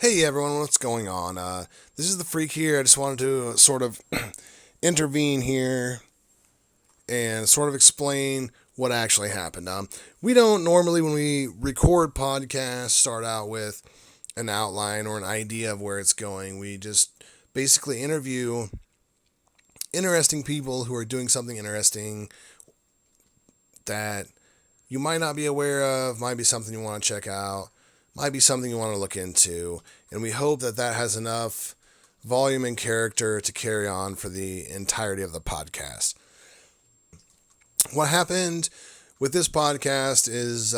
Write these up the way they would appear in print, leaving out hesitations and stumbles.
Hey everyone, what's going on? This is the Freak here. I just wanted to sort of intervene here and sort of explain what actually happened. We don't normally, when we record podcasts, start out with an outline or an idea of where it's going. We just basically interview interesting people who are doing something interesting that you might not be aware of, might be something you want to check out, might be something you want to look into, and we hope that that has enough volume and character to carry on for the entirety of the podcast. What happened with this podcast is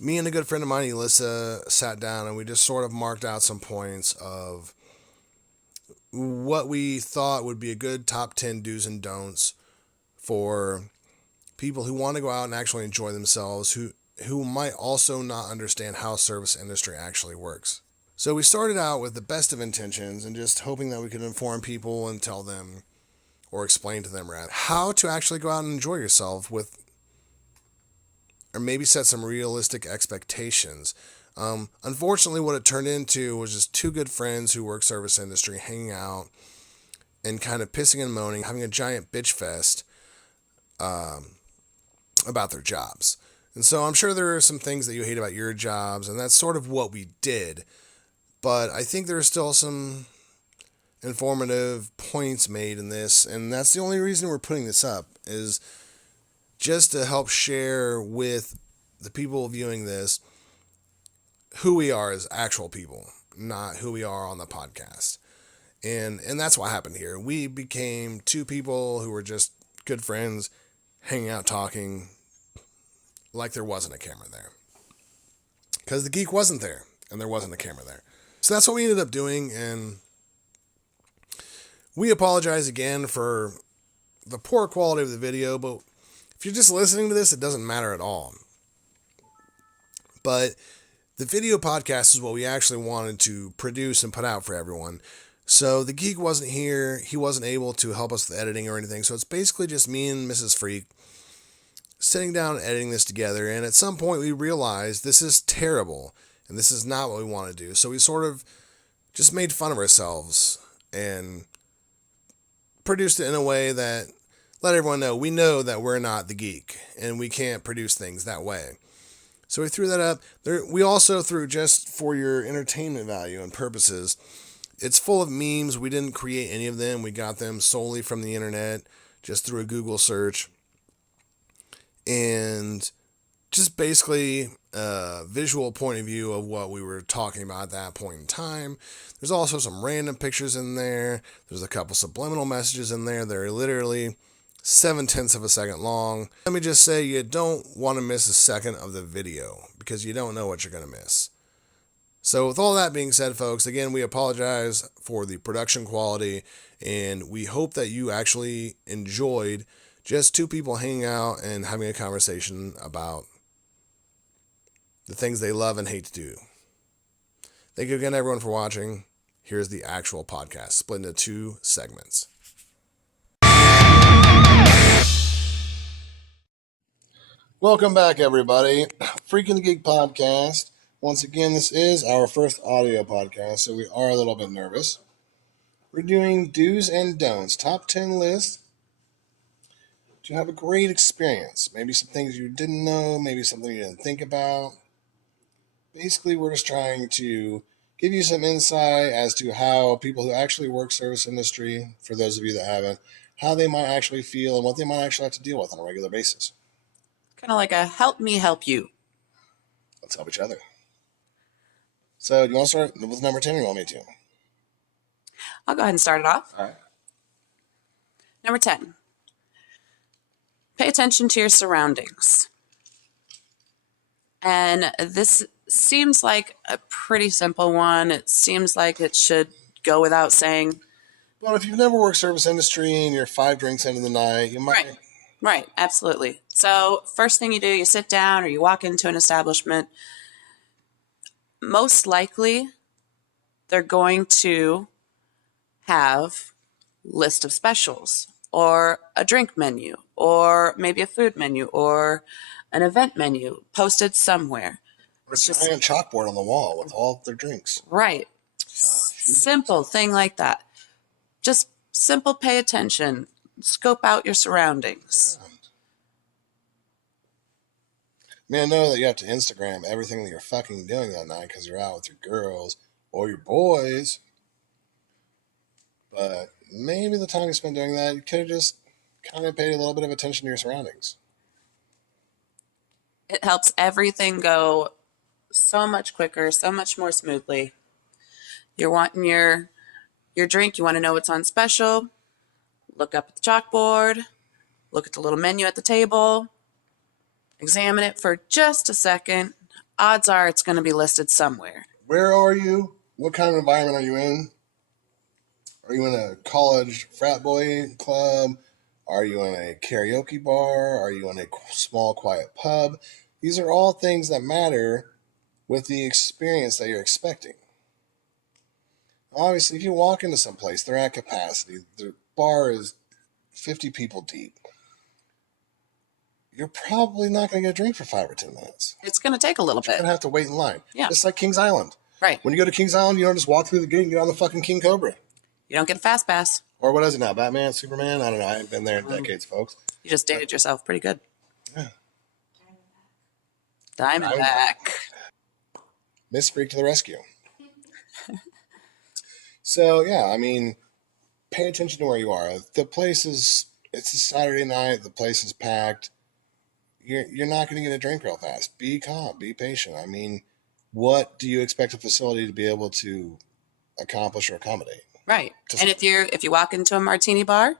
me and a good friend of mine, Elissa, sat down and we just sort of marked out some points of what we thought would be a good top 10 do's and don'ts for people who want to go out and actually enjoy themselves, who might also not understand how service industry actually works. So we started out with the best of intentions and just hoping that we could inform people and tell them, or explain to them rather, how to actually go out and enjoy yourself with, or maybe set some realistic expectations. Unfortunately, what it turned into was just two good friends who work service industry hanging out and kind of pissing and moaning, having a giant bitch fest about their jobs. And so I'm sure there are some things that you hate about your jobs, and that's sort of what we did. But I think there are still some informative points made in this, and that's the only reason we're putting this up, is just to help share with the people viewing this who we are as actual people, not who we are on the podcast. And that's what happened here. We became two people who were just good friends, hanging out, talking, like there wasn't a camera there. Because the geek wasn't there, and there wasn't a camera there. So that's what we ended up doing, and we apologize again for the poor quality of the video, but if you're just listening to this, it doesn't matter at all. But the video podcast is what we actually wanted to produce and put out for everyone. So the geek wasn't here. He wasn't able to help us with the editing or anything. So it's basically just me and Mrs. Freak sitting down and editing this together. And at some point we realized this is terrible and this is not what we want to do. So we sort of just made fun of ourselves and produced it in a way that let everyone know we know that we're not the geek and we can't produce things that way. So we threw that up. We also threw, just for your entertainment value and purposes, it's full of memes. We didn't create any of them. We got them solely from the internet, just through a Google search. And just basically a visual point of view of what we were talking about at that point in time. There's also some random pictures in there. There's a couple subliminal messages in there. They're literally 0.7 of a second long. Let me just say, you don't want to miss a second of the video because you don't know what you're going to miss. So with all that being said, folks, again, we apologize for the production quality, and we hope that you actually enjoyed just two people hanging out and having a conversation about the things they love and hate to do. Thank you again, everyone, for watching. Here's the actual podcast, split into two segments. Welcome back, everybody. Freaking the Geek podcast. Once again, this is our first audio podcast, so we are a little bit nervous. We're doing do's and don'ts, top 10 list to have a great experience. Maybe some things you didn't know, maybe something you didn't think about. Basically, we're just trying to give you some insight as to how people who actually work service industry, for those of you that haven't, how they might actually feel and what they might actually have to deal with on a regular basis. Kind of like a help me help you. Let's help each other. So, do you want to start with number 10 or you want me to? I'll go ahead and start it off. All right. Number 10. Pay attention to your surroundings. And this seems like a pretty simple one. It seems like it should go without saying. Well, if you've never worked service industry and you're 5 drinks into the night, you might. Right, absolutely. So first thing you do, you sit down or you walk into an establishment. Most likely, they're going to have list of specials or a drink menu or maybe a food menu or an event menu posted somewhere. Or a giant chalkboard on the wall with all their drinks. Right. Simple thing like that. Just simple pay attention. Scope out your surroundings. Yeah. I mean, I know that you have to Instagram everything that you're fucking doing that night because you're out with your girls or your boys. But maybe the time you spent doing that, you could have just kind of paid a little bit of attention to your surroundings. It helps everything go so much quicker, so much more smoothly. You're wanting your drink, you want to know what's on special, look up at the chalkboard, look at the little menu at the table, examine it for just a second. Odds are it's going to be listed somewhere. Where are you? What kind of environment are you in? Are you in a college frat boy club? Are you in a karaoke bar? Are you in a small, quiet pub? These are all things that matter with the experience that you're expecting. Obviously, if you walk into some place, they're at capacity. The bar is 50 people deep. You're probably not going to get a drink for 5 or 10 minutes. It's going to take a little bit. You're going to have to wait in line. Yeah. Just like Kings Island. Right. When you go to Kings Island, you don't just walk through the gate and get on the fucking King Cobra. You don't get a fast pass. Or what is it now? Batman? Superman? I don't know. I haven't been there in decades, folks. You just dated yourself pretty good. Yeah. Diamondback. Miss Freak to the rescue. So, yeah, I mean, pay attention to where you are. The place is, it's a Saturday night. The place is packed. You're not going to get a drink real fast. Be calm. Be patient. I mean, what do you expect a facility to be able to accomplish or accommodate? Right. And if you walk into a martini bar,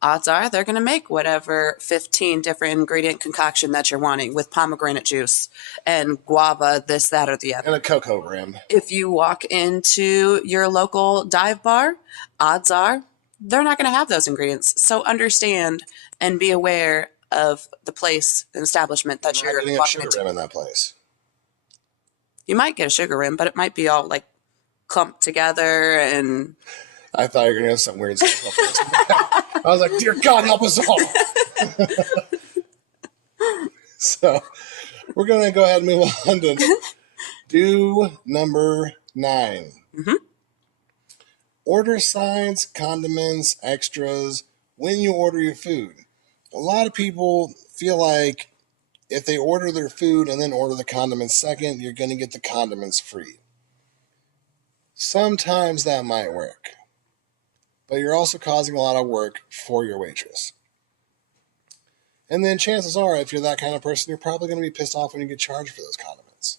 odds are they're going to make whatever 15 different ingredient concoction that you're wanting with pomegranate juice and guava, this, that, or the other. And a cocoa rim. If you walk into your local dive bar, odds are they're not going to have those ingredients. So understand and be aware of the place and establishment that you're getting a walking sugar into. rim in that place. You might get a sugar rim, but it might be all like clumped together and... I thought you were going to have some weird stuff. I was like, dear God, help us all. So we're going to go ahead and move on to do number 9. Mm-hmm. Order sides, condiments, extras when you order your food. A lot of people feel like if they order their food and then order the condiments second, you're going to get the condiments free. Sometimes that might work, but you're also causing a lot of work for your waitress. And then chances are, if you're that kind of person, you're probably going to be pissed off when you get charged for those condiments.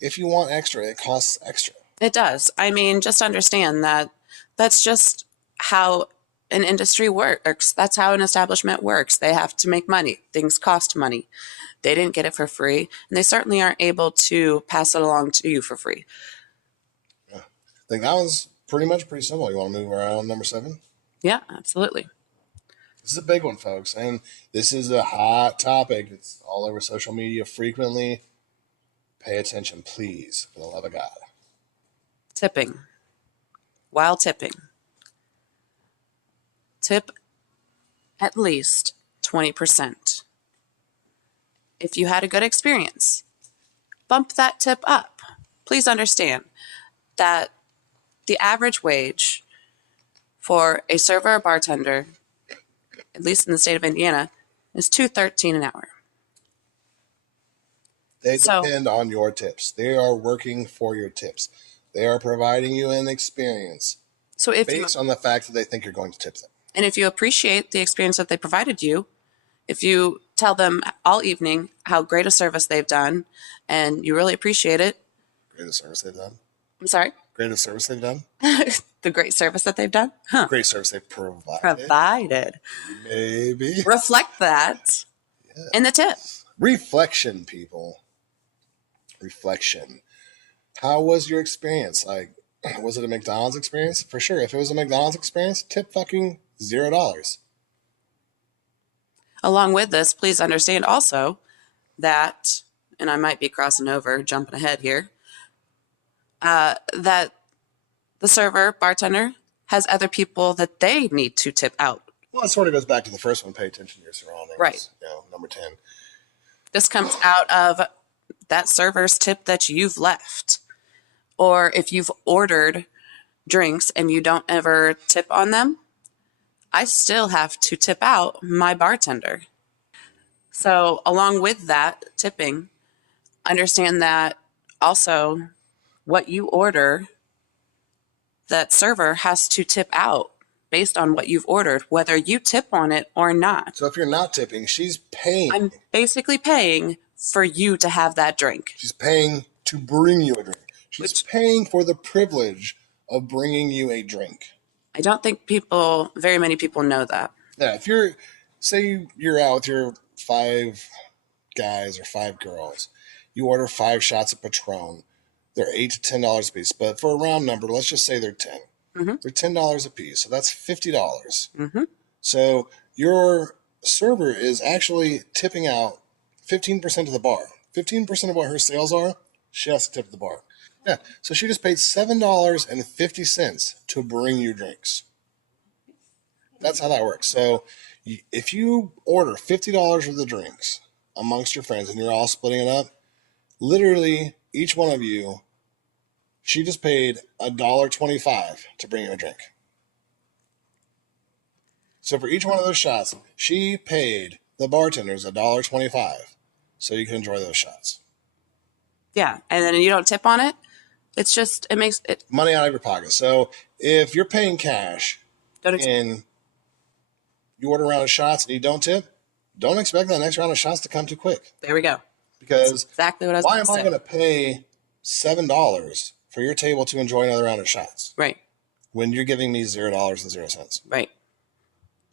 If you want extra, it costs extra. It does. I mean, just understand that that's just how an industry works. That's how an establishment works. They have to make money. Things cost money. They didn't get it for free, and they certainly aren't able to pass it along to you for free. Yeah. I think that one's pretty simple. You want to move around number 7? Yeah, absolutely. This is a big one, folks, and this is a hot topic. It's all over social media frequently. Pay attention, please, for the love of God. Tipping. While tipping. Tip at least 20%. If you had a good experience, bump that tip up. Please understand that the average wage for a server or bartender, at least in the state of Indiana, is $2.13 an hour. They depend on your tips. They are working for your tips. They are providing you an experience based on the fact that they think you're going to tip them. And if you appreciate the experience that they provided you, if you tell them all evening how great a service they've done and you really appreciate it. Greatest service they've done? I'm sorry? Greatest service they've done? The great service that they've done? Huh. Great service they've Provided. Maybe. Reflect that in the tip. Reflection, people. Reflection. How was your experience? Like, was it a McDonald's experience? For sure. If it was a McDonald's experience, tip fucking $0. Along with this, please understand also that, and I might be crossing over, jumping ahead here, that the server, bartender, has other people that they need to tip out. Well, it sort of goes back to the first one. Pay attention to your surroundings. Right. Number 10. This comes out of that server's tip that you've left. Or if you've ordered drinks and you don't ever tip on them, I still have to tip out my bartender. So, along with that tipping, understand that also what you order, that server has to tip out based on what you've ordered, whether you tip on it or not. So if you're not tipping, she's paying. I'm basically paying for you to have that drink. She's paying to bring you a drink. She's Which paying for the privilege of bringing you a drink. I don't think very many people know that. Yeah, if say you're out with your 5 guys or 5 girls, you order 5 shots of Patron. They're $8 to $10 a piece, but for a round number, let's just say they're 10. Mm-hmm. They're $10 a piece, so that's $50. Mm-hmm. So your server is actually tipping out 15% of the bar. 15% of what her sales are, she has to tip the bar. Yeah, so she just paid $7.50 to bring you drinks. That's how that works. So if you order $50 worth of drinks amongst your friends and you're all splitting it up, literally each one of you, she just paid $1.25 to bring you a drink. So for each one of those shots, she paid the bartenders $1.25 so you can enjoy those shots. Yeah, and then you don't tip on it. It's just it makes it money out of your pocket. So if you're paying cash and you order a round of shots and you don't tip, don't expect that next round of shots to come too quick. There we go. Because that's exactly what I was why am I going to pay $7 for your table to enjoy another round of shots? Right. When you're giving me $0.00. Right.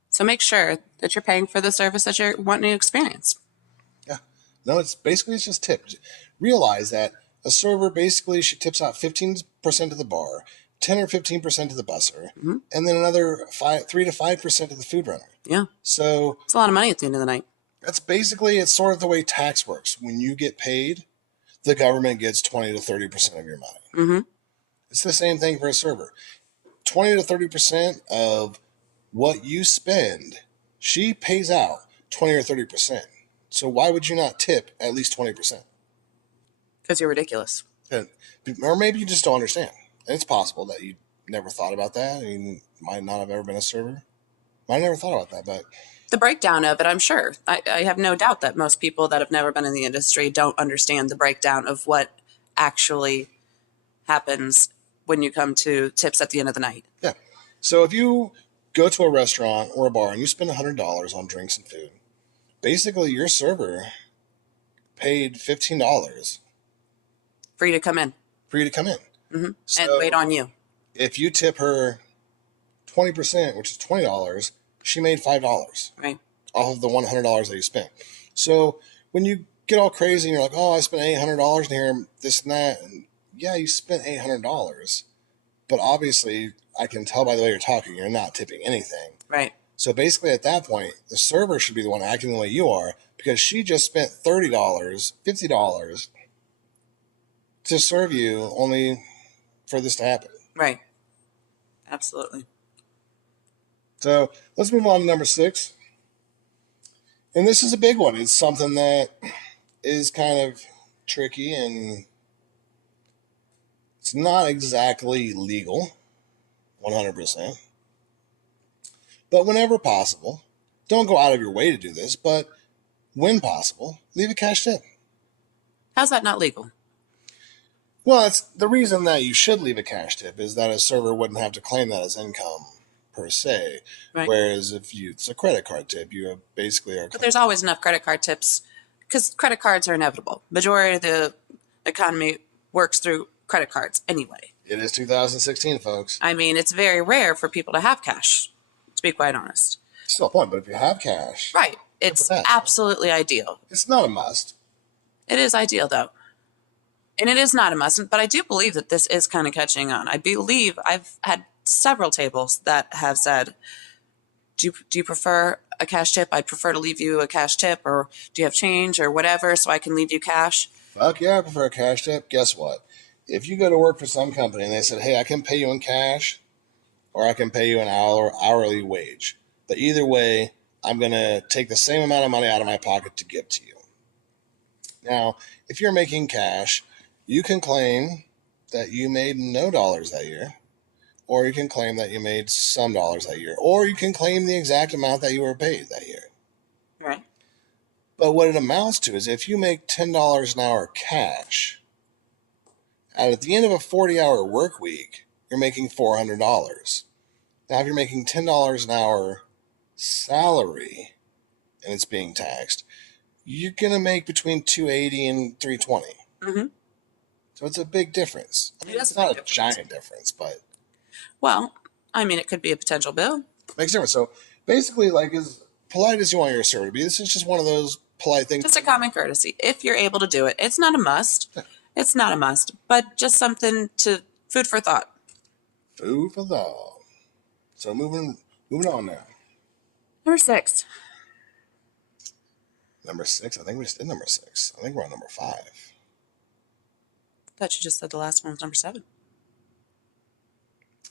So make sure that you're paying for the service that you're wanting to experience. Yeah. No, it's just tipped. Realize that a server basically she tips out 15% to the bar, 10 or 15% to the busser, mm-hmm. and then another 3 to 5% to the food runner. Yeah. So it's a lot of money at the end of the night. That's basically it's sort of the way tax works. When you get paid, the government gets 20 to 30% of your money. Mm-hmm. It's the same thing for a server. 20 to 30% of what you spend, she pays out 20 or 30%. So why would you not tip at least 20%? Because you're ridiculous. Or maybe you just don't understand. And it's possible that you never thought about that. You might not have ever been a server. I never thought about that, but the breakdown of it, I'm sure. I have no doubt that most people that have never been in the industry don't understand the breakdown of what actually happens when you come to tips at the end of the night. Yeah. So if you go to a restaurant or a bar and you spend $100 on drinks and food, basically your server paid $15 for you to come in. Mm-hmm. So and wait on you. If you tip her 20%, which is $20, she made $5 right off of the $100 that you spent. So when you get all crazy and you're like, oh, I spent $800 in here, this and that, and yeah, you spent $800, but obviously I can tell by the way you're talking, you're not tipping anything. Right. So basically at that point, the server should be the one acting the way you are because she just spent $30, $50 to serve you only for this to happen. Right. Absolutely. So let's move on to number 6. And this is a big one. It's something that is kind of tricky and it's not exactly legal, 100%. But whenever possible, don't go out of your way to do this, but when possible, leave a cash tip. How's that not legal? Well, it's the reason that you should leave a cash tip is that a server wouldn't have to claim that as income per se. Right. Whereas if it's a credit card tip, you basically are. But there's always enough credit card tips because credit cards are inevitable. Majority of the economy works through credit cards anyway. It is 2016, folks. I mean, it's very rare for people to have cash, to be quite honest. Still a point, but if you have cash. Right. It's absolutely ideal. It's not a must. It is ideal, though. And it is not a must, but I do believe that this is kind of catching on. I believe I've had several tables that have said, do you prefer a cash tip? I'd prefer to leave you a cash tip, or do you have change or whatever so I can leave you cash? Fuck yeah, I prefer a cash tip. Guess what? If you go to work for some company and they said, hey, I can pay you in cash or I can pay you an hourly wage. But either way, I'm going to take the same amount of money out of my pocket to give to you. Now, if you're making cash, you can claim that you made no dollars that year, or you can claim that you made some dollars that year, or you can claim the exact amount that you were paid that year. Right. But what it amounts to is if you make $10 an hour cash, and at the end of a 40-hour work week, you're making $400. Now, if you're making $10 an hour salary and it's being taxed, you're going to make between $280 and $320. Mm-hmm. So it's a big difference. I mean, it's not a giant difference, but... Well, I mean, it could be a potential bill. Makes a difference. So basically, like, as polite as you want your server to be, this is just one of those polite things. Just a common courtesy. If you're able to do it. It's not a must. It's not a must, but just something to... food for thought. Food for thought. So moving on now. Number 6. Number 6? I think we just did number 6. I think we're on number 5. Thought you just said the last one was number 7.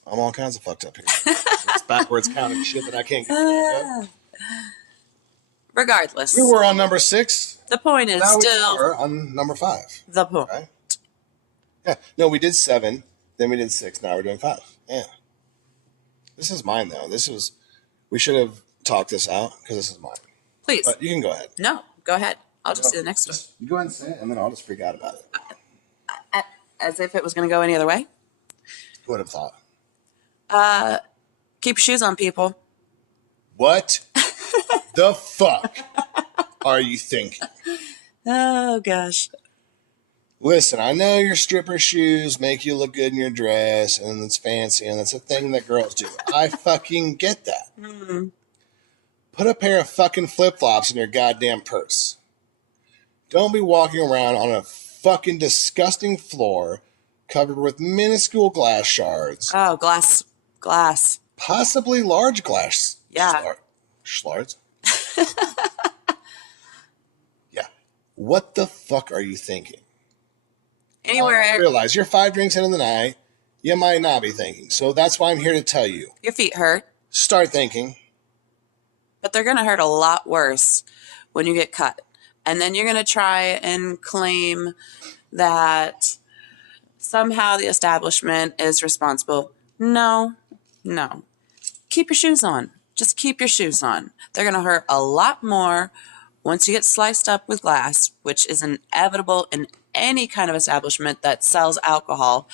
I'm all kinds of fucked up here. It's backwards counting shit that I can't get track of. Regardless. We were on number 6. The point is now still... we are on number 5. The point. Right? Yeah. No, we did 7. Then we did 6. Now we're doing 5. Yeah. This is mine, though. We should have talked this out because this is mine. Please. But you can go ahead. No, go ahead. I'll just do the next one. You go ahead and say it, and then I'll just freak out about it. As if it was going to go any other way. Who would have thought? Keep your shoes on, people. What the fuck are you thinking? Oh, gosh. Listen, I know your stripper shoes make you look good in your dress, and it's fancy, and that's a thing that girls do. I fucking get that. Mm-hmm. Put a pair of fucking flip-flops in your goddamn purse. Don't be walking around on a fucking disgusting floor covered with minuscule glass shards. Oh, glass. Possibly large glass. Yeah. Shards? Yeah. What the fuck are you thinking? Anywhere. I realize you're 5 drinks into the night. You might not be thinking. So that's why I'm here to tell you. Your feet hurt. Start thinking. But they're going to hurt a lot worse when you get cut. And then you're going to try and claim that somehow the establishment is responsible. No. Keep your shoes on. Just keep your shoes on. They're going to hurt a lot more once you get sliced up with glass, which is inevitable in any kind of establishment that sells alcohol,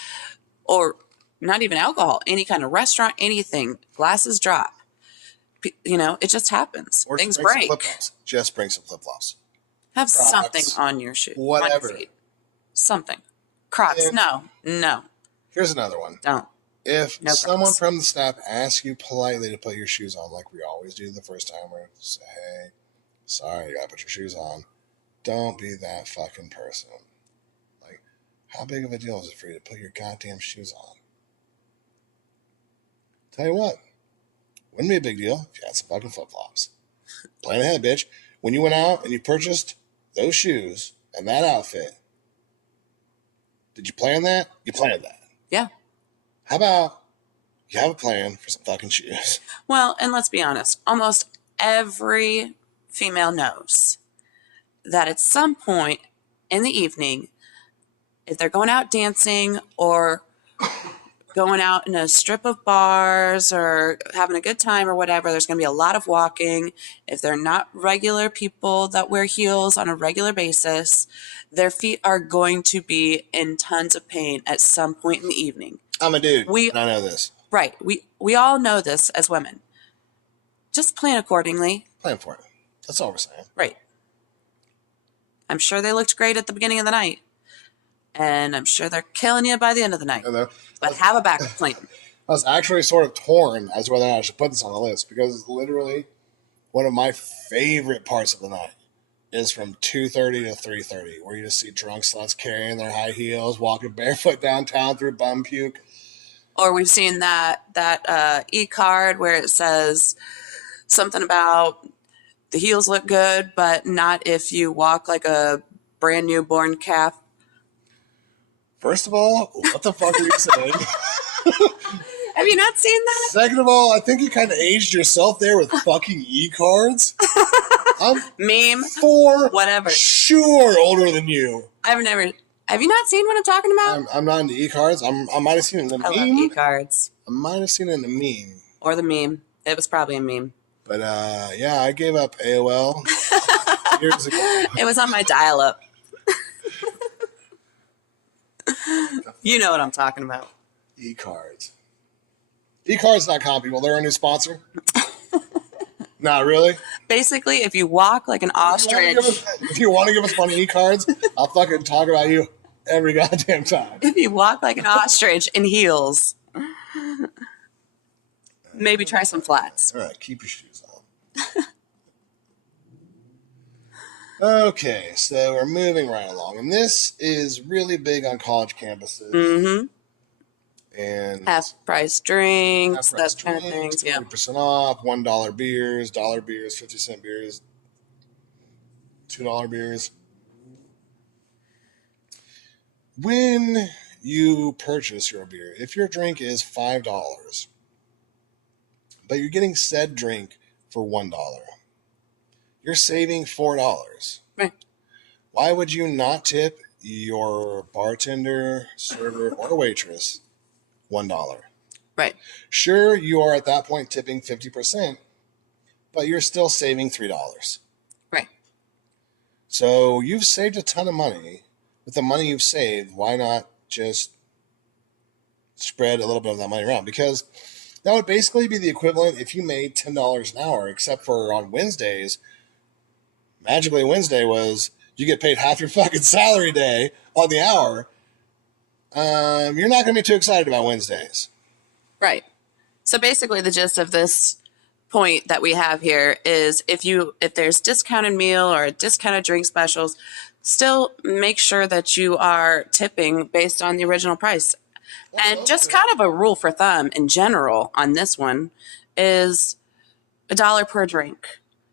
or not even alcohol, any kind of restaurant, anything. Glasses drop. You know, it just happens. Or things bring some break. flip-flops. Just bring some flip-flops. Have Crocs, something on your shoe. whatever. On your feet. Something. Crocs. No. Here's another one. Don't. If No someone Crocs. from the staff asks you politely to put your shoes on, like we always do the first time, we're say, hey, sorry, you gotta put your shoes on. Don't be that fucking person. Like, how big of a deal is it for you to put your goddamn shoes on? Tell you what, wouldn't be a big deal if you had some fucking flip-flops. Plan ahead, bitch. When you went out and you purchased those shoes and that outfit, did you plan that? You planned that. Yeah. How about you have a plan for some fucking shoes? Well, and let's be honest. Almost every female knows that at some point in the evening, if they're going out dancing or going out in a strip of bars or having a good time or whatever, there's going to be a lot of walking. If they're not regular people that wear heels on a regular basis, their feet are going to be in tons of pain at some point in the evening. I'm a dude, and I know this. Right. We all know this as women. Just plan accordingly. Plan for it. That's all we're saying. Right. I'm sure they looked great at the beginning of the night. And I'm sure they're killing you by the end of the night. But have a backup plan. I was actually sort of torn as to whether or not I should put this on the list because it's literally one of my favorite parts of the night is from 2:30 to 3:30, where you just see drunk sluts carrying their high heels, walking barefoot downtown through bum puke. Or we've seen that e-card where it says something about the heels look good, but not if you walk like a brand new born calf. First of all, what the fuck are you saying? Have you not seen that? Second of all, I think you kind of aged yourself there with fucking e-cards. I'm Meme. for Whatever. sure older than you. I've never. Have you not seen what I'm talking about? I'm not into e-cards. I might have seen it in the I love meme. e-cards. I might have seen it in the meme. Or the meme. It was probably a meme. But yeah, I gave up AOL years ago. It was on my dial-up. You know what I'm talking about. E-cards. E-cards.com, people. They're a new sponsor. Not really. Basically, if you walk like an ostrich. If you want to give us money e-cards, I'll fucking talk about you every goddamn time. If you walk like an ostrich in heels, maybe try some flats. All right, keep your shoes on. Okay, so we're moving right along. And this is really big on college campuses. Mm-hmm. And half-price drinks, that kind of things. Yeah. 20% off, $1 beers, dollar beers, 50-cent beers, $2 beers. When you purchase your beer, if your drink is $5, but you're getting said drink for $1, you're saving $4. Right. Why would you not tip your bartender, server, or waitress $1? Right. Sure, you are at that point tipping 50%, but you're still saving $3. Right. So you've saved a ton of money. With the money you've saved, why not just spread a little bit of that money around? Because that would basically be the equivalent if you made $10 an hour, except for on Wednesdays. Magically, Wednesday was you get paid half your fucking salary day on the hour. You're not going to be too excited about Wednesdays. Right. So basically the gist of this point that we have here is if there's discounted meal or discounted drink specials, still make sure that you are tipping based on the original price. And just kind of a rule for thumb in general on this one is $1 per drink.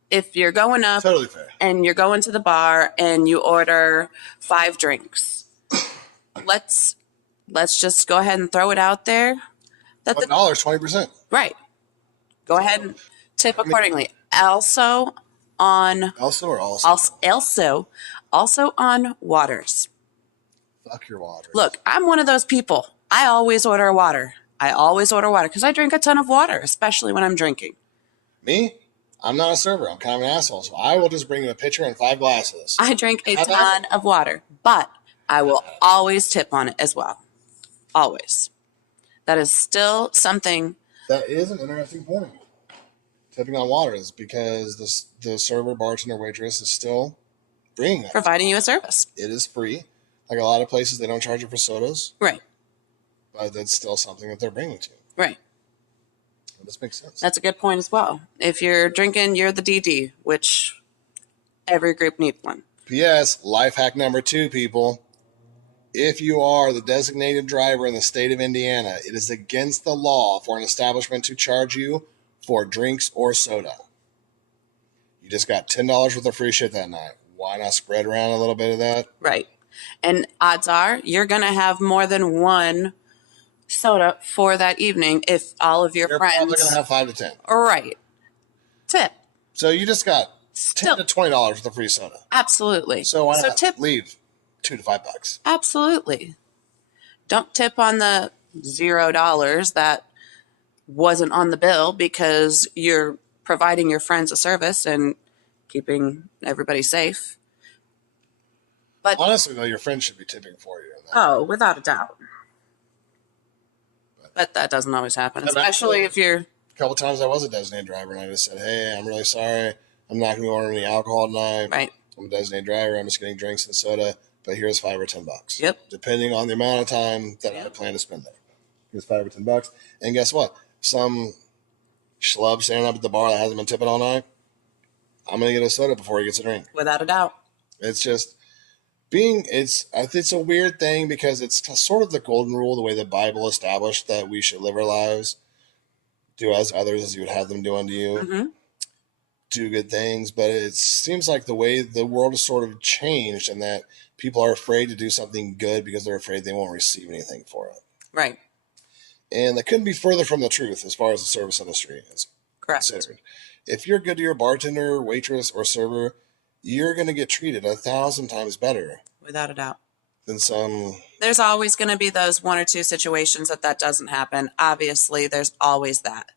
If you're going up Totally fair. and you're going to the bar and you order 5 drinks, let's just go ahead and throw it out there. That $1 is 20%. Right. Go ahead and tip accordingly. Also on waters. Fuck your water. Look, I'm one of those people. I always order water. Because I drink a ton of water, especially when I'm drinking. Me? I'm not a server. I'm kind of an asshole. So I will just bring you a pitcher and 5 glasses. I drink a ton of water, but I will always tip on it as well. Always. That is still something. That is an interesting point. Tipping on water is because the server, bartender, waitress is still bringing that. Providing you a service. It is free. Like a lot of places, they don't charge you for sodas. Right. But that's still something that they're bringing to you. Right. Well, this makes sense. That's a good point as well. If you're drinking, you're the DD, which every group needs one. P.S. Life hack number 2, people. If you are the designated driver in the state of Indiana, it is against the law for an establishment to charge you for drinks or soda. You just got $10 worth of free shit that night. Why not spread around a little bit of that? Right. And odds are you're going to have more than one soda for that evening if all of your friends. You're probably going to have 5 to 10. Right. Tip. So you just got $10 to $20 worth of free soda. Absolutely. So why not tip. Leave $2 to $5? Absolutely. Don't tip on the $0 that wasn't on the bill because you're providing your friends a service and keeping everybody safe. But honestly, though, your friends should be tipping for you. Oh, without a doubt. But that doesn't always happen, especially if you're... A couple times I was a designated driver, and I just said, hey, I'm really sorry. I'm not going to be ordering any alcohol tonight. Right. I'm a designated driver. I'm just getting drinks and soda, but here's $5 or $10. Yep. Depending on the amount of time that I plan to spend there. Here's $5 or $10. And guess what? Some schlub standing up at the bar that hasn't been tipping all night, I'm going to get a soda before he gets a drink. Without a doubt. It's just... It's a weird thing because it's sort of the golden rule, the way the Bible established that we should live our lives, do as others as you would have them do unto you, mm-hmm. do good things. But it seems like the way the world has sort of changed and that people are afraid to do something good because they're afraid they won't receive anything for it. Right. And that couldn't be further from the truth as far as the service industry is considered. If you're good to your bartender, waitress, or server, you're going to get treated 1,000 times better Without a doubt. than some. There's always going to be those one or two situations that doesn't happen. Obviously, there's always that.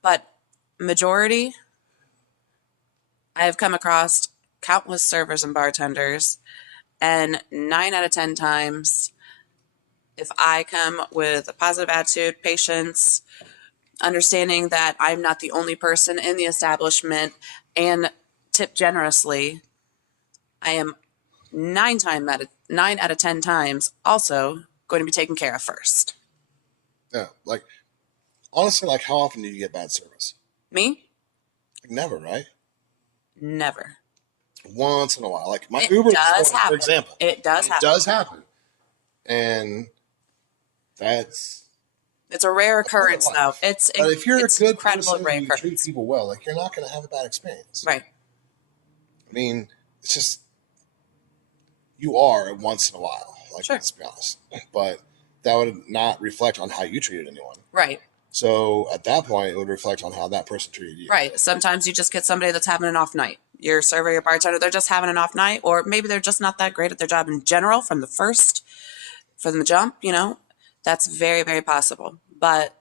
But majority, I have come across countless servers and bartenders, and 9 out of 10 times, if I come with a positive attitude, patience, understanding that I'm not the only person in the establishment, and tip generously, I am 9 out of 10 times also going to be taken care of first. Yeah, like honestly, like how often do you get bad service? Me? Like never, right? Never. Once in a while, like my It Uber does this morning, happen. for example. It does happen. Does happen, and that's. It's a rare occurrence, though. But if you're a good incredible person rare and you treat occurrence. people well, like you're not going to have a bad experience. Right. I mean, it's just you are once in a while. Like, Sure. let's be honest. But that would not reflect on how you treated anyone. Right. So at that point, it would reflect on how that person treated you. Right. Sometimes you just get somebody that's having an off night. Your server, your bartender, they're just having an off night, or maybe they're just not that great at their job in general from the jump, That's very, very possible. But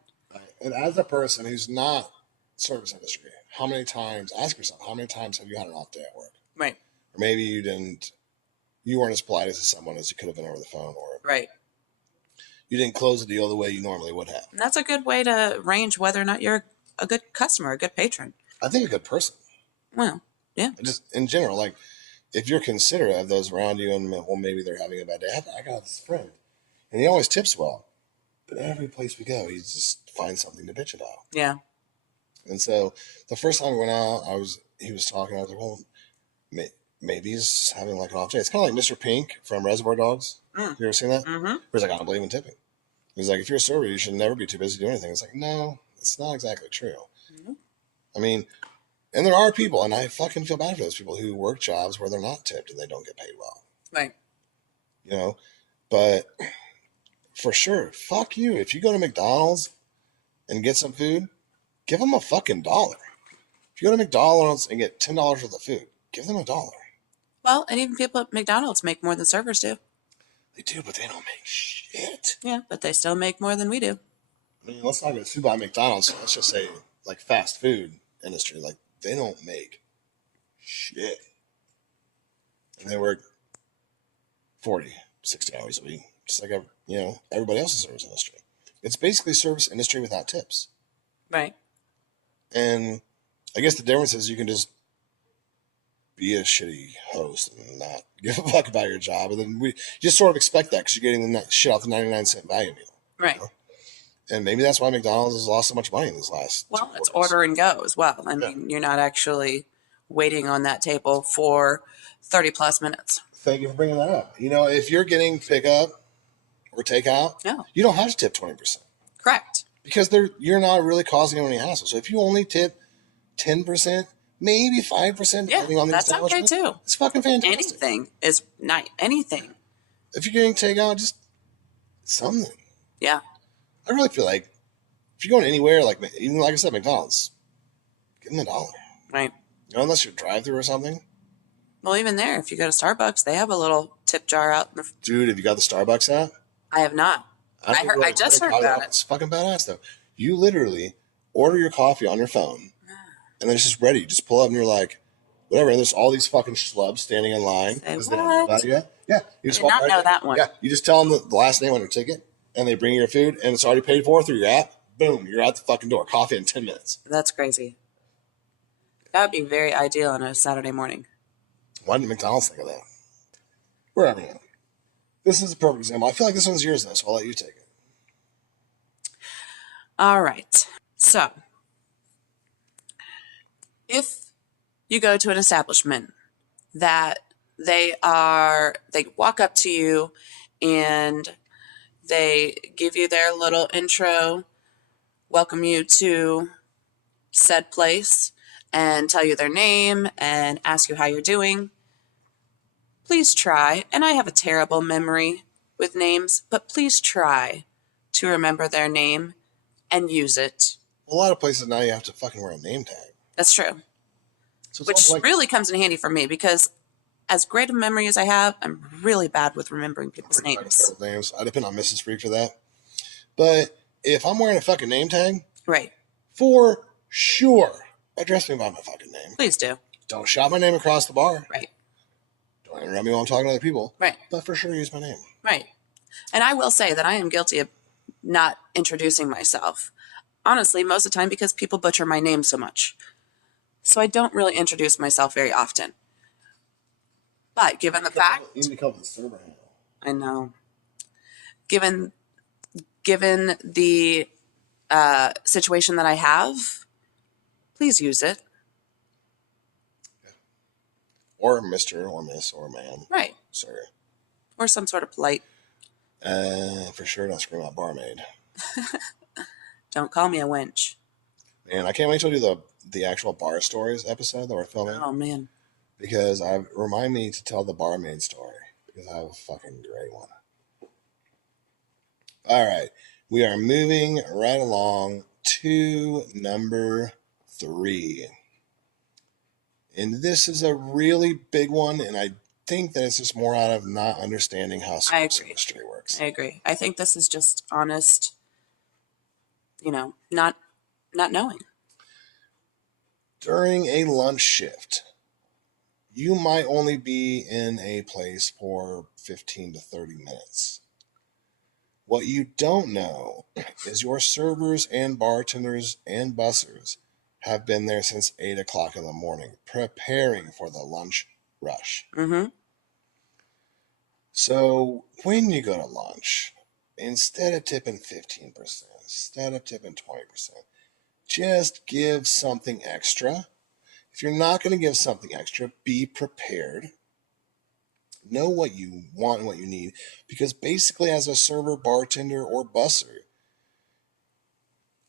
And as a person who's not service industry, ask yourself, how many times have you had an off day at work? right. Or maybe you weren't as polite as someone as you could have been over the phone, or Right. you didn't close the deal the way you normally would have. And that's a good way to range whether or not you're a good customer, a good patron. I think a good person. Well, yeah. Just in general, like if you're considerate of those around you, and well, maybe they're having a bad day. I got this friend, and he always tips well, but every place we go, he just finds something to bitch about. Yeah. And so the first time we went out, he was talking. I was like, well, maybe he's just having like an off day. It's kind of like Mr. Pink from Reservoir Dogs. You ever seen that? Mm-hmm. Where he's like, I don't believe in tipping. He's like, if you're a server, you should never be too busy doing anything. It's like, no, it's not exactly true. Mm-hmm. I mean, and there are people, and I fucking feel bad for those people who work jobs where they're not tipped and they don't get paid well. Right. But for sure, fuck you. If you go to McDonald's and get some food, give them a fucking $1. If you go to McDonald's and get $10 worth of food, give them $1. Well, and even people at McDonald's make more than servers do. They do, but they don't make shit. Yeah, but they still make more than we do. I mean, let's not get sued by McDonald's. Let's just say, like, fast food industry. Like, they don't make shit. And they work 40, 60 hours a week. Just like, everybody else's service industry. It's basically service industry without tips. Right. And I guess the difference is you can just be a shitty host and not give a fuck about your job. And then you just sort of expect that because you're getting the shit off the 99-cent value meal. Right. And maybe that's why McDonald's has lost so much money in this last. Well, it's order and go as well. I mean, you're not actually waiting on that table for 30 plus minutes. Thank you for bringing that up. If you're getting pickup or takeout, you don't have to tip 20%. Correct. Because you're not really causing them any hassle. So if you only tip 10%, maybe 5%, depending on the establishment, that's okay too. It's fucking fantastic. Anything is not anything. If you're getting takeout, just something. Yeah. I really feel like if you're going anywhere, like even like I said, McDonald's, give them $1. Right. Unless you're drive-through or something. Well, even there, if you go to Starbucks, they have a little tip jar out. Dude, have you got the Starbucks app? I have not. I just heard about it. It's fucking badass though. You literally order your coffee on your phone, and then it's just ready. You just pull up and you're like, whatever. And there's all these fucking schlubs standing in line because they don't know about it yet. Yeah, you just I did not know that one. Yeah, you just tell them the last name on your ticket, and they bring you your food, and it's already paid for through your app. Boom, you're out the fucking door. Coffee in 10 minutes. That's crazy. That would be very ideal on a Saturday morning. Why didn't McDonald's think of that? Wherever. This is a perfect example. I feel like this one's yours, though, so I'll let you take it. All right. So, if you go to an establishment that they walk up to you and they give you their little intro, welcome you to said place, and tell you their name and ask you how you're doing, please try, and I have a terrible memory with names, but please try to remember their name and use it. A lot of places now you have to fucking wear a name tag. That's true. So Which really comes in handy for me because as great a memory as I have, I'm really bad with remembering people's names. Names. I depend on Mrs. Freak for that. But if I'm wearing a fucking name tag, Right. for sure, address me by my fucking name. Please do. Don't shout my name across the bar. Right. Don't interrupt me while I'm talking to other people. Right. But for sure, use my name. Right. And I will say that I am guilty of not introducing myself. Honestly, most of the time because people butcher my name so much. So I don't really introduce myself very often. But given the fact... You need to come up with a server handle. I know. Given the situation that I have, please use it. Or Mr. or Miss or Ma'am. Right. Sir. Or some sort of polite. For sure, don't scream out barmaid. Don't call me a wench. Man, I can't wait to do the actual bar stories episode that we're filming. Oh, man. Because remind me to tell the barmaid story. Because I have a fucking great one. All right. We are moving right along to number 3. And this is a really big one, and I think that it's just more out of not understanding how service industry works. I agree. I think this is just honest, not knowing. During a lunch shift, you might only be in a place for 15 to 30 minutes. What you don't know is your servers and bartenders and bussers have been there since 8 o'clock in the morning, preparing for the lunch rush. Mm-hmm. So when you go to lunch, instead of tipping 15%, instead of tipping 20%, just give something extra. If you're not going to give something extra, be prepared. Know what you want and what you need. Because basically, as a server, bartender, or busser,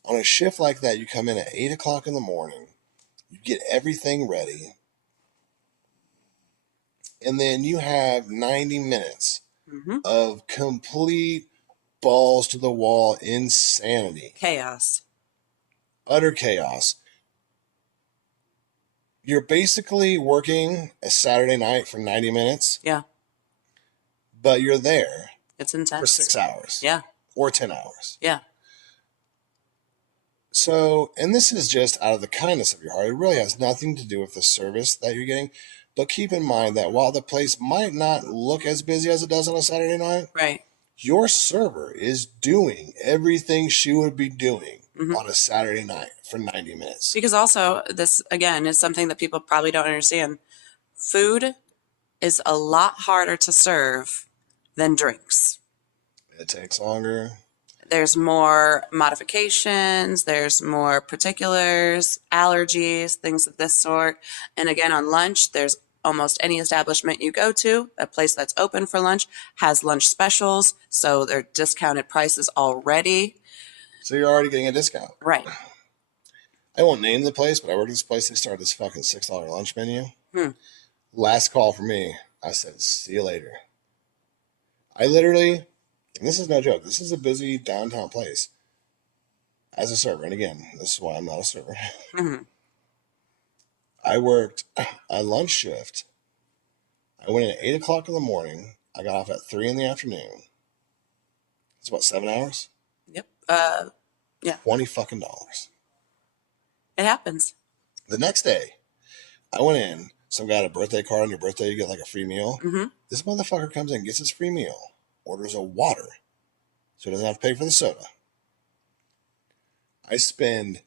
on a shift like that, you come in at 8 o'clock in the morning, you get everything ready, and then you have 90 minutes of complete balls to the wall insanity. Chaos. Utter chaos. You're basically working a Saturday night for 90 minutes. Yeah. But you're there. It's intense. For 6 hours. Yeah. Or 10 hours. Yeah. So, and this is just out of the kindness of your heart. It really has nothing to do with the service that you're getting. But keep in mind that while the place might not look as busy as it does on a Saturday night, right, your server is doing everything she would be doing on a Saturday night for 90 minutes. Because also, this, again, is something that people probably don't understand. Food is a lot harder to serve than drinks. It takes longer. There's more modifications, there's more particulars, allergies, things of this sort. And again, on lunch, there's almost any establishment you go to, a place that's open for lunch, has lunch specials, so they're discounted prices already. So you're already getting a discount. Right. I won't name the place, but I worked at this place. They started this fucking $6 lunch menu. Last call for me. I said, see you later. I literally, and this is no joke, this is a busy downtown place. As a server, and again, this is why I'm not a server. I worked a lunch shift. I went in at 8 o'clock in the morning. I got off at 3 in the afternoon. It's about 7 hours? Yep. Yeah. $20 fucking dollars. It happens. The next day, I went in. Some guy had a birthday card on your birthday. You get like a free meal. This motherfucker comes in, gets his free meal, orders a water, so he doesn't have to pay for the soda. I spend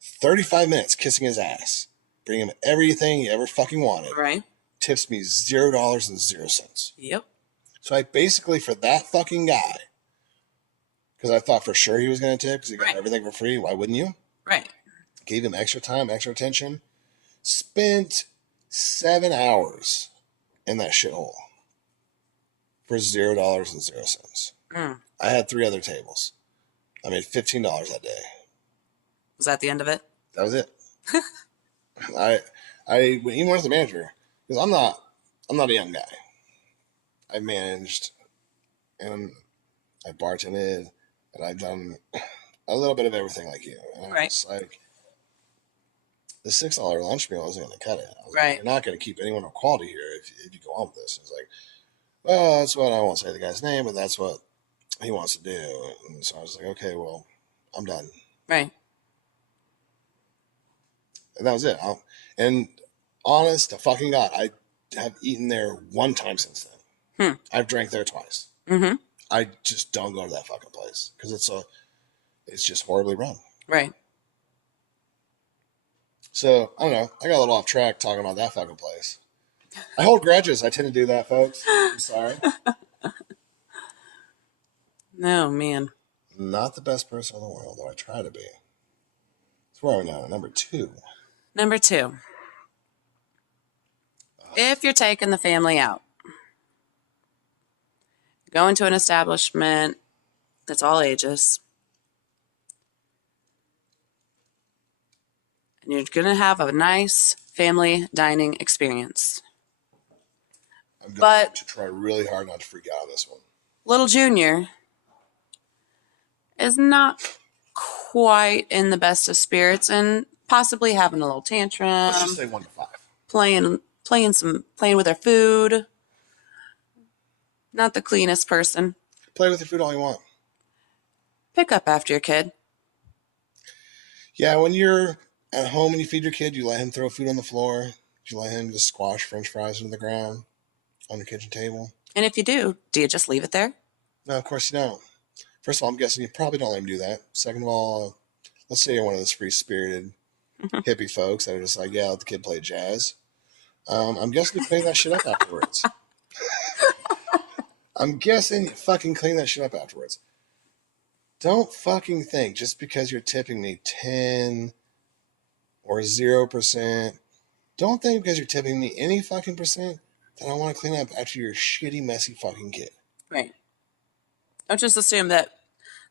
35 minutes kissing his ass, bring him everything he ever fucking wanted. Right. Tips me $0.00. Yep. So I basically, for that fucking guy, because I thought for sure he was going to tip because he got everything for free. Why wouldn't you? Right. Gave him extra time, extra attention. Spent 7 hours in that shithole for $0.00. I had 3 other tables. I made $15 that day. Was that the end of it? That was it. I even went to the manager because I'm not a young guy. I managed and I bartended and I've done a little bit of everything like you. And right. It's like, the $6 lunch meal isn't going to cut it. I was like, Right. you're not going to keep anyone of quality here if you go on with this. It's like, well, that's what I won't say the guy's name, but that's what he wants to do. And so I was like, okay, well, I'm done. Right. And that was it. And honest to fucking God, I have eaten there one time since then. I've drank there twice. Mm-hmm. I just don't go to that fucking place because it's just horribly run. Right. So I don't know. I got a little off track talking about that fucking place. I hold grudges. I tend to do that, folks. I'm sorry. Oh, man. Not the best person in the world, though I try to be. That's where are we now? Number 2. Number 2. If you're taking the family out, going to an establishment that's all ages, and you're going to have a nice family dining experience. I'm going to try really hard not to freak out on this one. Little Junior is not quite in the best of spirits and possibly having a little tantrum. Let's just say 1 to 5. Playing with their food. Not the cleanest person. Play with your food all you want. Pick up after your kid. Yeah, when you're at home and you feed your kid, you let him throw food on the floor. You let him just squash French fries into the ground on the kitchen table. And if you do you just leave it there? No, of course you don't. First of all, I'm guessing you probably don't let him do that. Second of all, let's say you're one of those free-spirited hippie folks that are just like, yeah, let the kid play jazz. I'm guessing you clean that shit up afterwards. I'm guessing you fucking clean that shit up afterwards. Don't fucking think just because you're tipping me 10 or 0%, don't think because you're tipping me any fucking percent that I want to clean up after your shitty, messy fucking kid. Right. Don't just assume that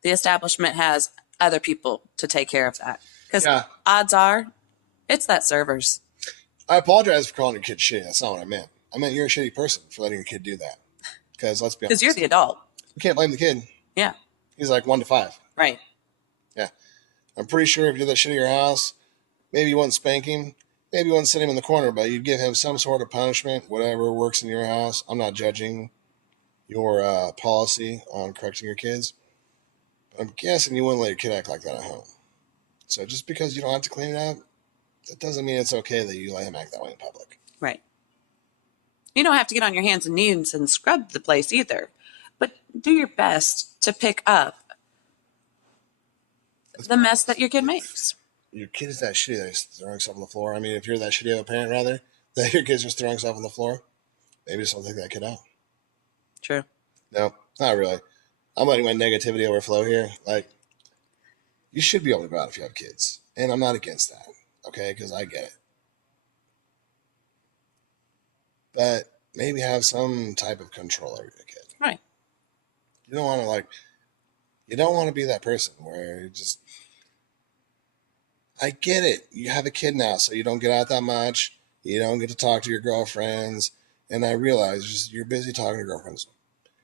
the establishment has other people to take care of that. Because odds are, it's that servers. I apologize for calling your kid shitty. That's not what I meant. I meant you're a shitty person for letting your kid do that. Because let's be honest. Because you're the adult. You can't blame the kid. Yeah. He's like 1 to 5. Right. Yeah. I'm pretty sure if you did that shit at your house, maybe you wouldn't spank him. Maybe you wouldn't sit him in the corner, but you'd give him some sort of punishment, whatever works in your house. I'm not judging your policy on correcting your kids. I'm guessing you wouldn't let your kid act like that at home. So just because you don't have to clean it up, that doesn't mean it's okay that you let him act that way in public. Right. You don't have to get on your hands and knees and scrub the place either. But do your best to pick up the mess that your kid makes. Your kid is that shitty that he's throwing stuff on the floor. I mean, if you're that shitty of a parent, rather, that your kid's just throwing stuff on the floor, maybe just don't take that kid out. True. No, not really. I'm letting my negativity overflow here. Like, you should be able to go out if you have kids. And I'm not against that, okay? Because I get it. But maybe have some type of control over your kid. Right. You don't want to be that person where you just... I get it. You have a kid now, so you don't get out that much. You don't get to talk to your girlfriends. And I realize you're busy talking to girlfriends.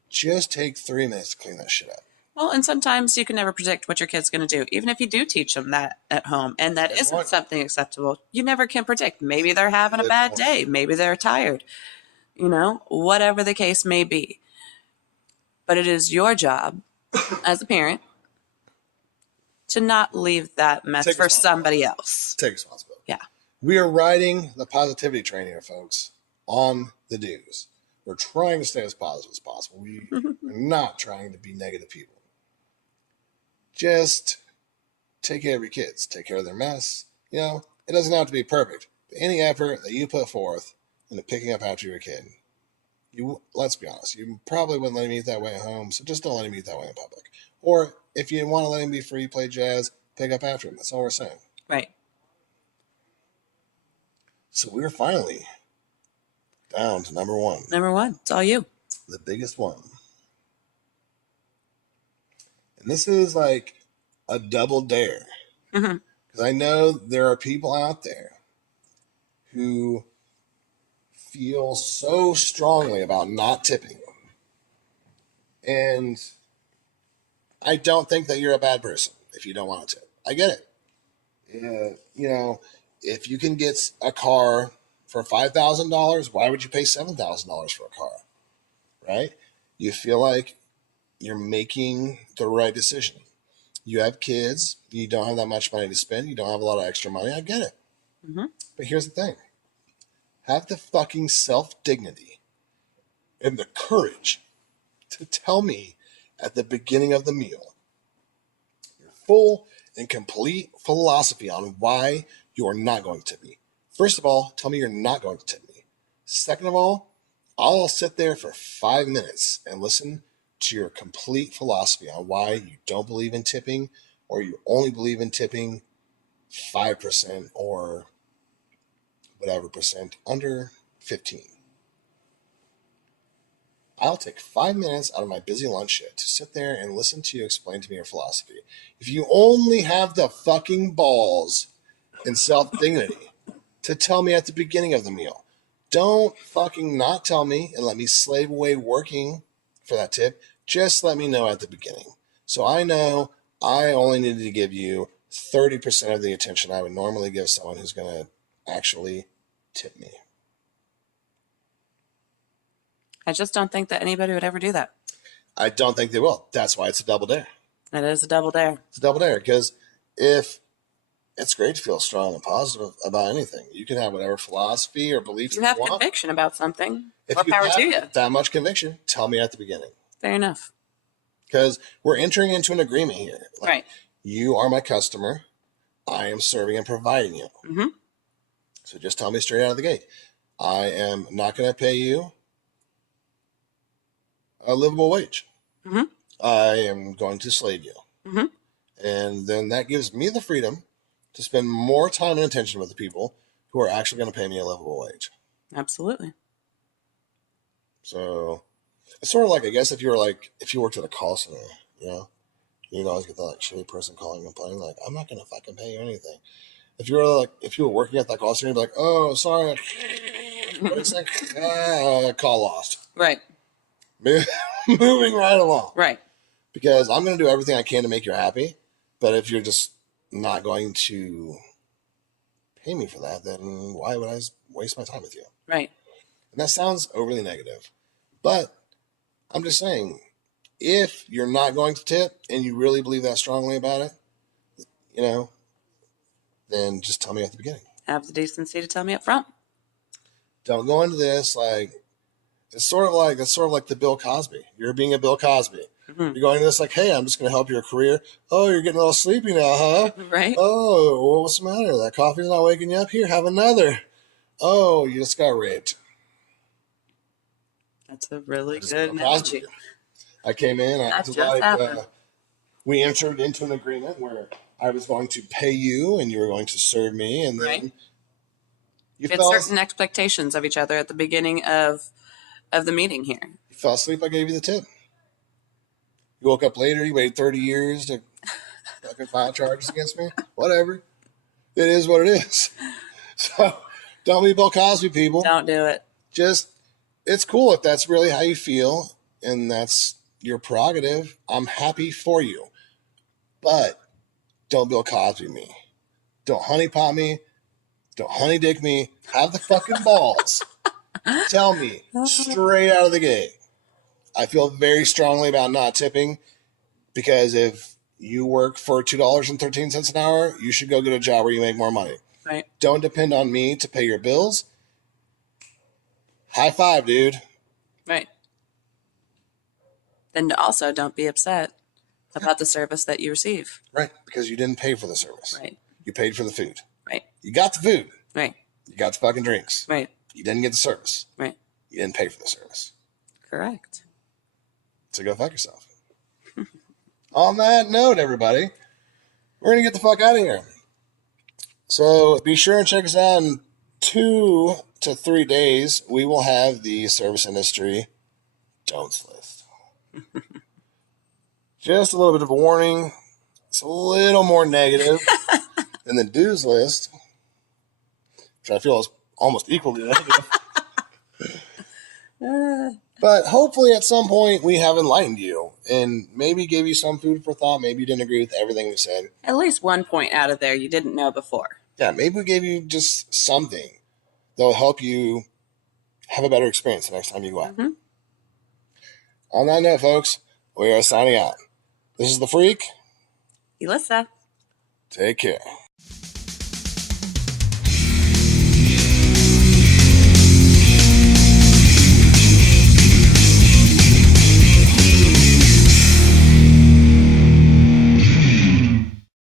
Just take 3 minutes to clean that shit up. Well, and sometimes you can never predict what your kid's going to do. Even if you do teach them that at home and that isn't something acceptable, you never can predict. Maybe they're having a bad day. Maybe they're tired. Whatever the case may be. But it is your job as a parent to not leave that mess for somebody else. Take responsibility. Yeah. We are riding the positivity train here, folks, on the dues. We're trying to stay as positive as possible. We are not trying to be negative people. Just take care of your kids. Take care of their mess. It doesn't have to be perfect. But any effort that you put forth into picking up after your kid, let's be honest, you probably wouldn't let him eat that way at home, so just don't let him eat that way in public. Or if you want to let him be free, play jazz, pick up after him. That's all we're saying. Right. So we're finally down to number 1. Number 1. It's all you. The biggest one. And this is like a double dare. Because I know there are people out there who feel so strongly about not tipping. And I don't think that you're a bad person if you don't want to tip. I get it. If you can get a car for $5,000, why would you pay $7,000 for a car? Right? You feel like you're making the right decision. You have kids, you don't have that much money to spend, you don't have a lot of extra money. I get it. Mm-hmm. But here's the thing, have the fucking self dignity and the courage to tell me at the beginning of the meal your full and complete philosophy on why you are not going to tip me. First of all, tell me you're not going to tip me. Second of all, I'll sit there for 5 minutes and listen to your complete philosophy on why you don't believe in tipping, or you only believe in tipping 5% or whatever percent under 15. I'll take 5 minutes out of my busy lunch shift to sit there and listen to you explain to me your philosophy. If you only have the fucking balls and self dignity to tell me at the beginning of the meal, don't fucking not tell me and let me slave away working for that tip. Just let me know at the beginning. So I know I only needed to give you 30% of the attention I would normally give someone who's going to actually tip me. I just don't think that anybody would ever do that. I don't think they will. That's why it's a double dare. It is a double dare. It's a double dare because if it's great to feel strong and positive about anything. You can have whatever philosophy or beliefs You have want. conviction about something. If More you power have to you. that much conviction, tell me at the beginning. Fair enough. Because we're entering into an agreement here. Like, right. You are my customer. I am serving and providing you. Mm-hmm. So just tell me straight out of the gate. I am not going to pay you a livable wage. Mm-hmm. I am going to slave you. Mm-hmm. And then that gives me the freedom to spend more time and attention with the people who are actually going to pay me a livable wage. Absolutely. So it's sort of like, I guess if you worked at a call center, you'd always get that like shitty person calling and complaining, like, I'm not going to fucking pay you anything. If you were working at that call center, you'd be like, oh, sorry. What is that? Call lost. Right. Moving right along. Right. Because I'm going to do everything I can to make you happy. But if you're just not going to pay me for that, then why would I waste my time with you? Right. And that sounds overly negative. But I'm just saying, if you're not going to tip and you really believe that strongly about it, then just tell me at the beginning. Have the decency to tell me up front. Don't go into this like it's sort of like the Bill Cosby. You're being a Bill Cosby. Mm-hmm. You're going into this like, hey, I'm just going to help your career. Oh, you're getting a little sleepy now, huh? Right. Oh, what's the matter? That coffee's not waking you up. Here, have another. Oh, you just got raped. That's a really good analogy. I came in. I was like, we entered into an agreement where I was going to pay you and you were going to serve me, and then you had certain expectations of each other at the beginning of the meeting here. You fell asleep. I gave you the tip. You woke up later. You waited 30 years to fucking file charges against me. Whatever. It is what it is. So don't be Bill Cosby, people. Don't do it. It's cool if that's really how you feel and that's your prerogative. I'm happy for you. But don't Bill Cosby me. Don't honeypot me. Don't honey dick me. Have the fucking balls. Tell me straight out of the gate. I feel very strongly about not tipping because if you work for $2.13 an hour, you should go get a job where you make more money. Right. Don't depend on me to pay your bills. High five, dude. Right. Then also don't be upset about the service that you receive. Right, because you didn't pay for the service. Right. You paid for the food. Right. You got the food. Right. You got the fucking drinks. Right. You didn't get the service. Right. You didn't pay for the service. Correct. So go fuck yourself. On that note, everybody, we're going to get the fuck out of here. So be sure and check us out in 2 to 3 days. We will have the service industry don'ts list. Just a little bit of a warning. It's a little more negative than the do's list, which I feel is almost equally negative. But hopefully at some point we have enlightened you and maybe gave you some food for thought. Maybe you didn't agree with everything we said. At least 1 point out of there you didn't know before. Yeah, maybe we gave you just something that'll help you have a better experience the next time you go out. Mm-hmm. On that note, folks, we are signing out. This is The Freak. Elissa. Take care.